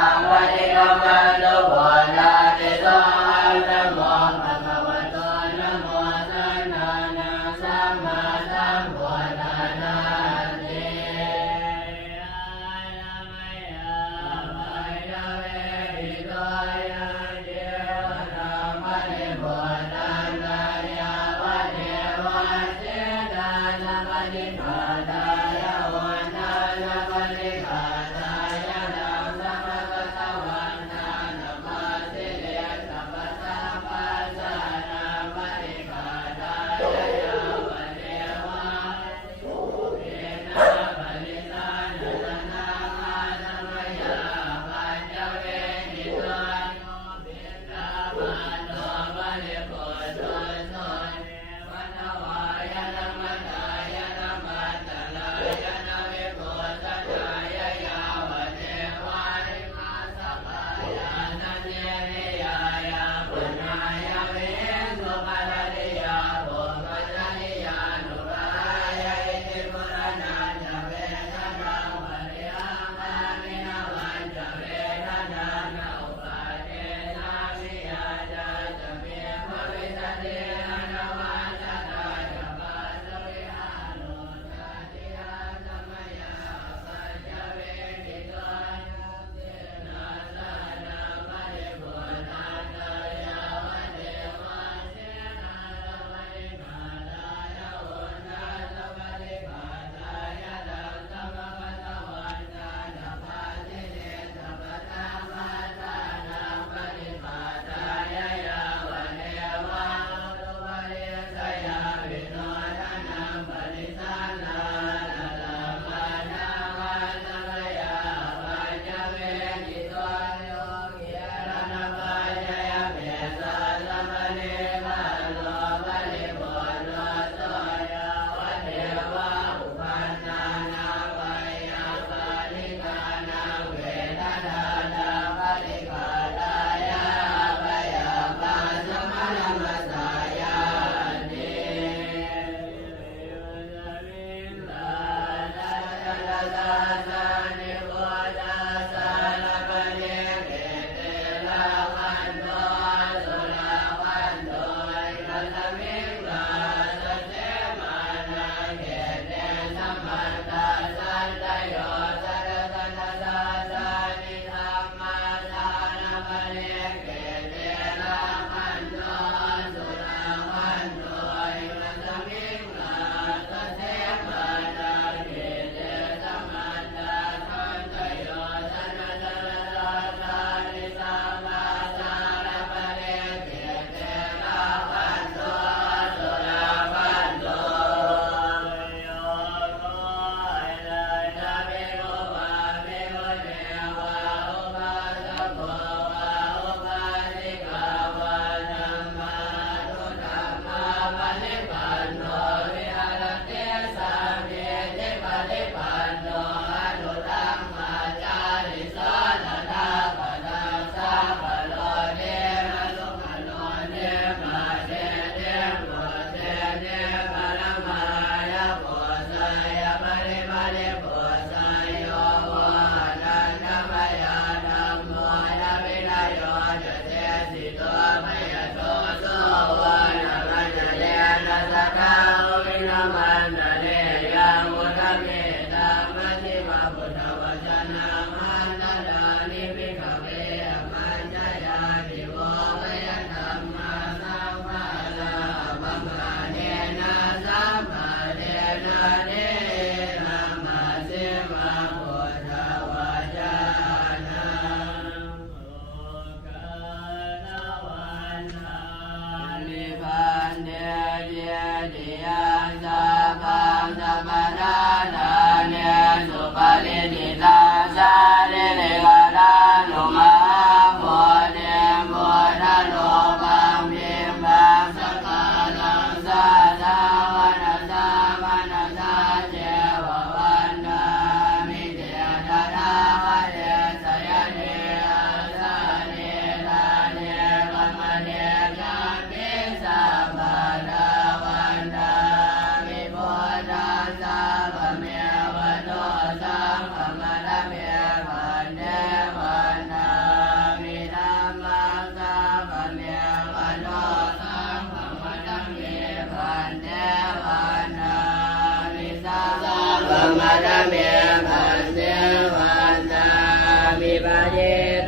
าเย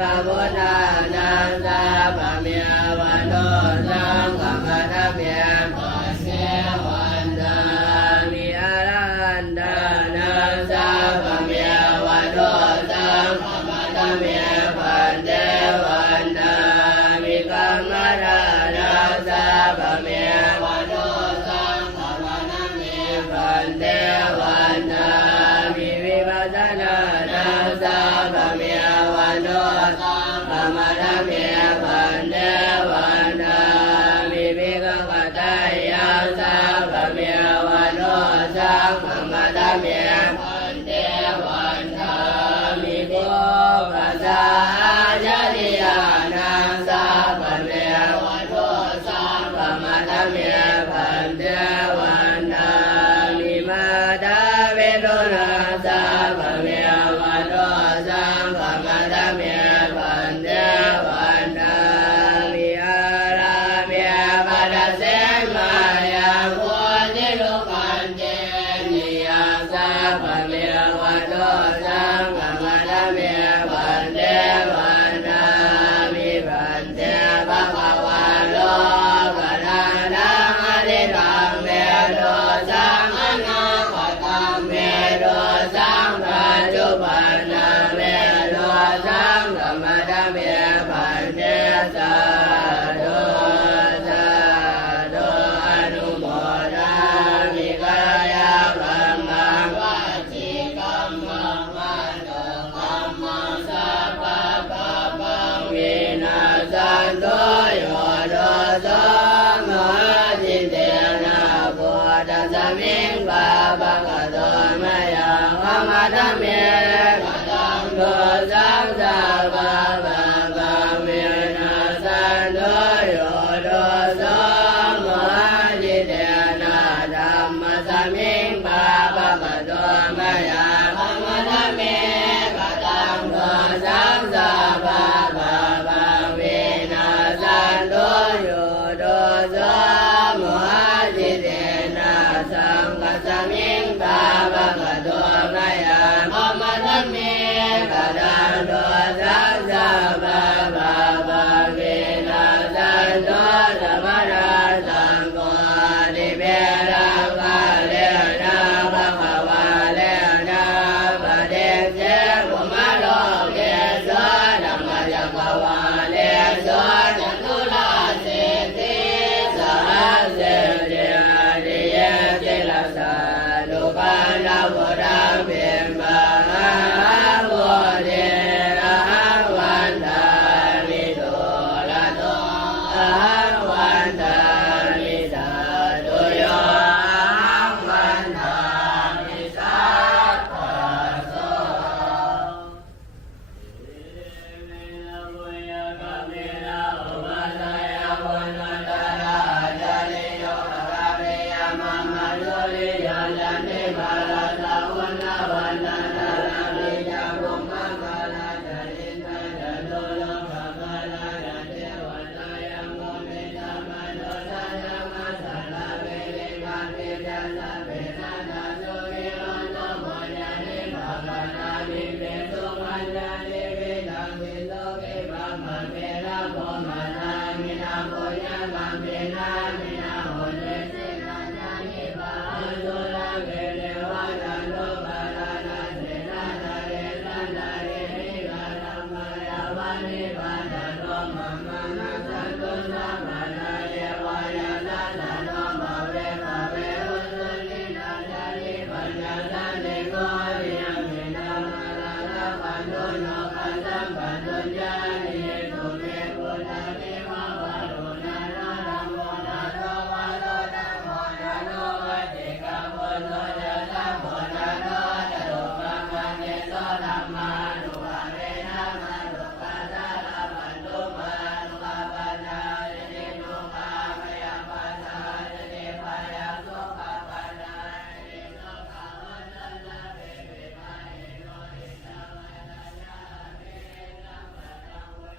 กะพุทธานังสาปะเมียวันโตสังฆมัตเมียปัสเสวันตามิอารันดานังสาปะเมียวันโตสังฆมัตเมียปันเตวันตามิกัมมะรานังสาปะเมียวันโตสังฆมัตเมียปันเตวันตามิวิปัสสนานังสาปะเมียวันโตสังฆมัตเมียปันเตวันตามิวิกังกัตตยังสาปะเมียวันโตสังฆมัตเมียปันเตวันตามิโกกัสสะยะติยานังสาปะเมียวันโตสังฆมัตเมียปันเตวันตามิมาตาเวโรนังสาปะเมียวันโตสังฆมัตเมียปันเตวันตามิอาราเมียปัสเสมายังโพธิโลกันเจนิยังสาปะเมียวันโตสังฆมัตเมียปันเตวันตามิปันเตภะคะวะโลกะนานังอริตังเมโตสังฆนาคตังเมโตสังปัจจุบันนาเมโตสังฆมัตเมียปันเตสาธุสาธุอนุโมทามิกัลยาณังมังวาจิกัมมังมโนกัมมังสัพพะปัปปังวินาศโตโยโตโสมหาจิตเตนะพุทธัสสะมิงบาปะกะโตมะยังอมัตเมียกะตังโตสังสาปะปะปังวินาศโตโยโตโสมหาจิตเตนะธัมมัสสะมิงบาปะกะโตมะยังอมัตเมียกะตังโตสังสาปะปะปังวินาศโตโยโตโสมหาจิตเตนะสังฆัสสะมิงบาปะกะโตมะยังอมัตเมียกะตังโตสังสาปะปะปังวินาศโตสัมมาสังโฆติเปรังกะเลนะภะคะวะเลนะปะเดเสกุมารโลเกสะธัมมจักรวาเลสะจัตุราเสติสหัสเสเดติเยติลัสสะนุปันนโวรังเปมหาโพธิอะหังวันตามิโตละโตอะหังวันตามิสาธุโยอะหังวันตามิสัพพะโส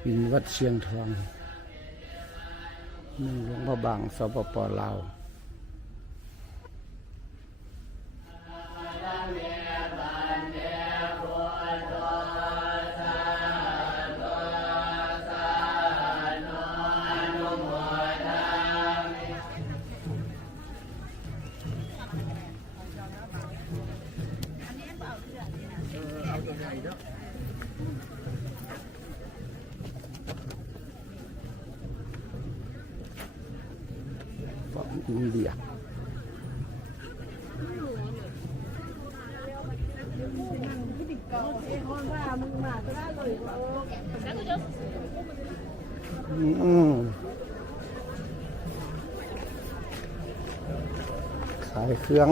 หินวัดเชียงทองเมืองหลวงพระบางสปป.ลาว ฝั่งอินเดียขายเครื่อง